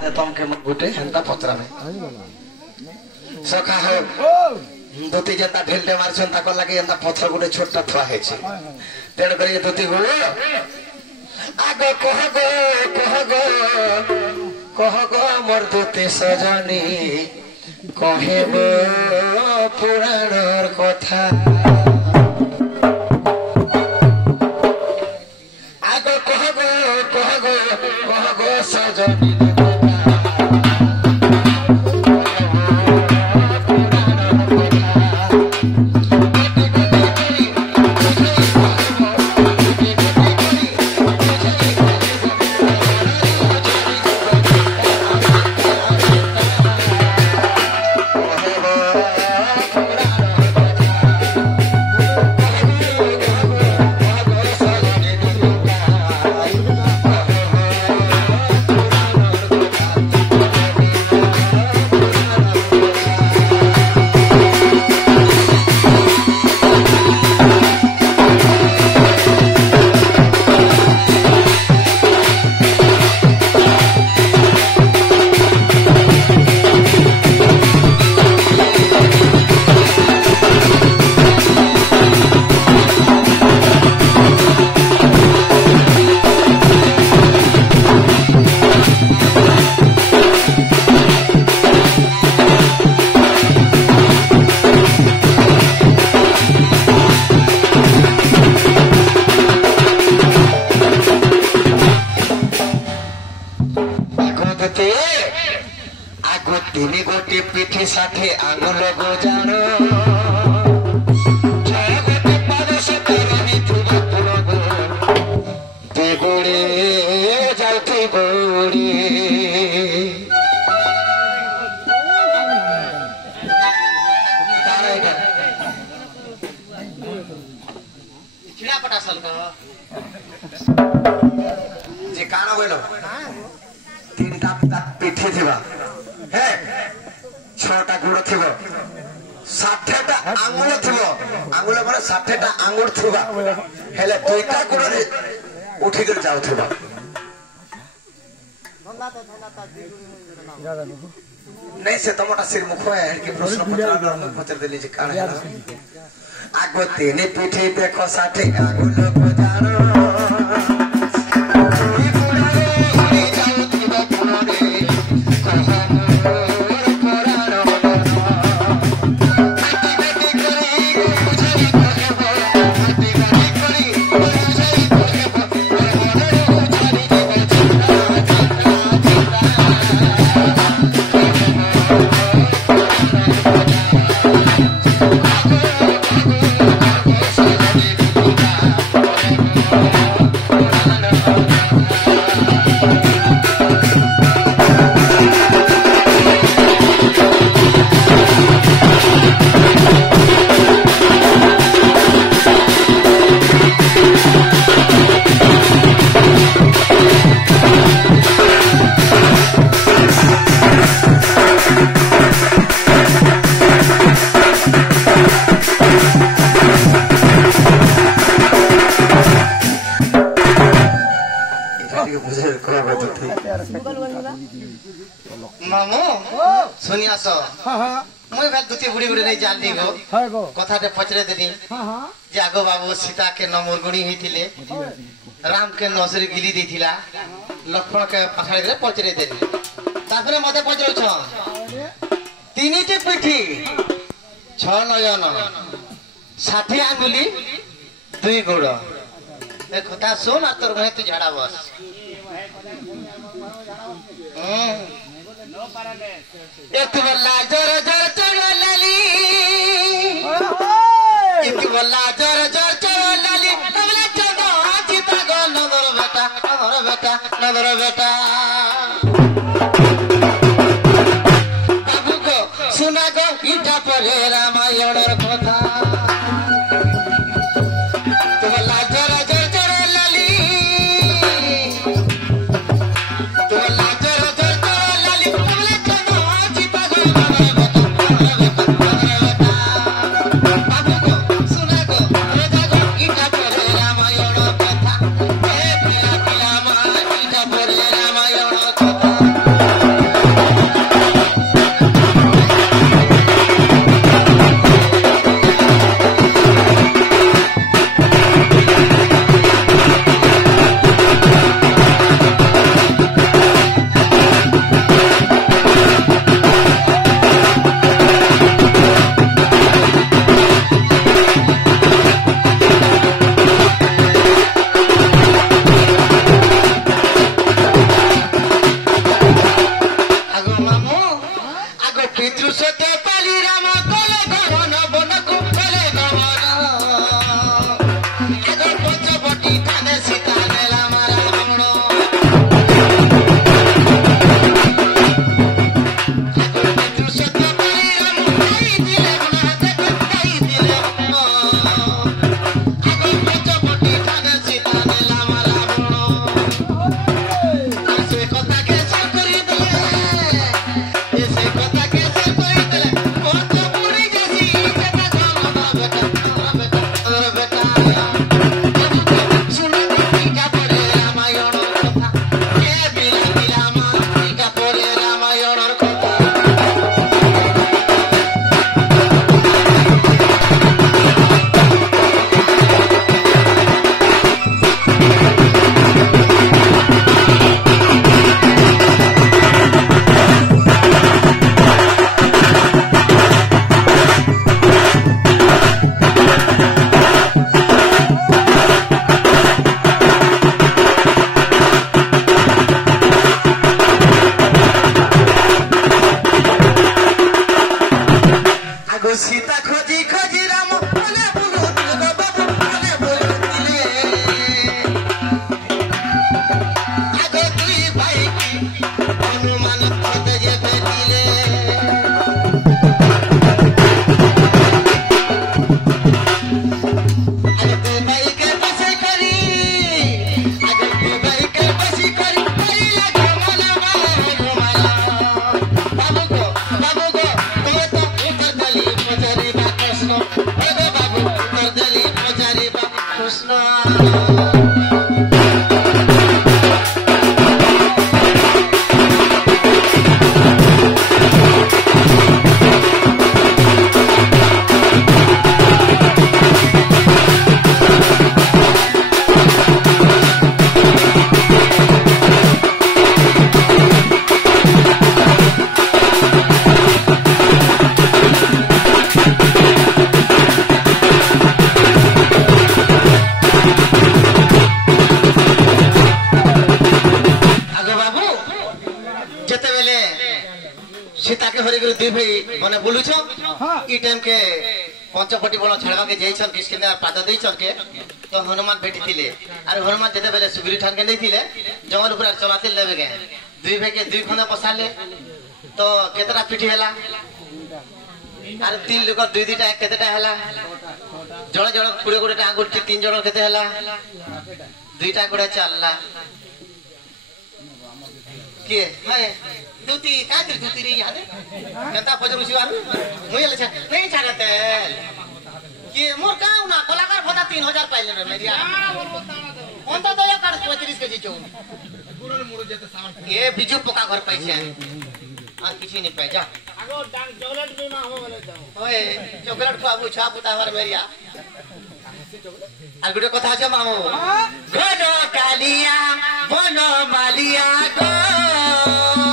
दे तुमके गुटे हेंता पचरा में सखा हो धोती जेता ढेलटे मारछन ताको लागे एंता पत्थर गुटे छोटा थुआ है छी तेण करी धोती गो आगो कह गो मोर धोती सजनी कहेब पुराणर कथा आगो कह गो सजनी पिठी साथे आंगुल गो जानो जगते पादस करनी तुम पुरगो देगोड़े जाती गोड़ी चिड़ा पटा सल का जे काना बोलो तीनटा पिठी थिबा हे छटा गुड़ थी 60टा आंगुल थी आंगुल माने 60टा आंगुर थुबा हेले दुईटा गुड़ रे उठी कर जाउ थुबा नहीं से तमटा सिर मुख है कि प्रश्न पत्र देली जे कान है आगो तीन पीठी देखो 60 आंगुल को जानो मामू सुनिया सो मुई भाई दुती बुड़ी बुड़ी नहीं जान दी गो कथा ते पचरे देनी जे आगो बाबू सीता के न मुरगुणी होइतिले राम के नसरी गिली देथिला लक्ष्मण के पछाड़ी रे पचरे देनी तापरे मते पचरो छ तीनिटी पिठी 6 नयन 60 आंगुली 2 गोड़ ए कथा सुन आ तोर गहे तू झाड़ा बस एक बल्ला जर जर चढ़ली एक बल्ला जर जर चढ़ली तबला चढ़ो चिता गो नदर बेटा बाबू को सुना गो इटा परे रामायण कथा तबला जर जर चढ़ली रामायण कथा बेले सीता के हरे गुरु दुई भाई मने बोलू छो ई टाइम के पंचपटी बण छड़वा के जैछन किसकिंदे पाद देइछन के तो हनुमान भेटी थिले अरे हनुमान जेते बेले सुग्री ठान के नहीं थिले जंगल ऊपर चलाते लेबे के दुई भाई के दुई खंदा पसाले तो केतरा पिठी हला अरे तीन लोग दुई दुईटा केतेटा हला जण जण कुड़े कुड़े आंगुर तीन जण केते हला दुईटा गुड़े चलला के हाय दूती का कर दूती रे याद नता पजरू सिवार मुई ले नहीं छाड़ते के मोर काऊ ना कलाकार भता 3000 पाइले रे मेरिया कोन तो या कर 35 केजी चौ गुरन मुड़ जेते सामान ये बिजू पका घर पैसे और किसी नहीं पाए जा आगो चॉकलेट भी ना हो बोले जाओ ओए चॉकलेट खाबू छा पुता हमार मेरिया আর গুড়ে কথা আছে মামু ঘন কালিয়া বন মালিয়া গো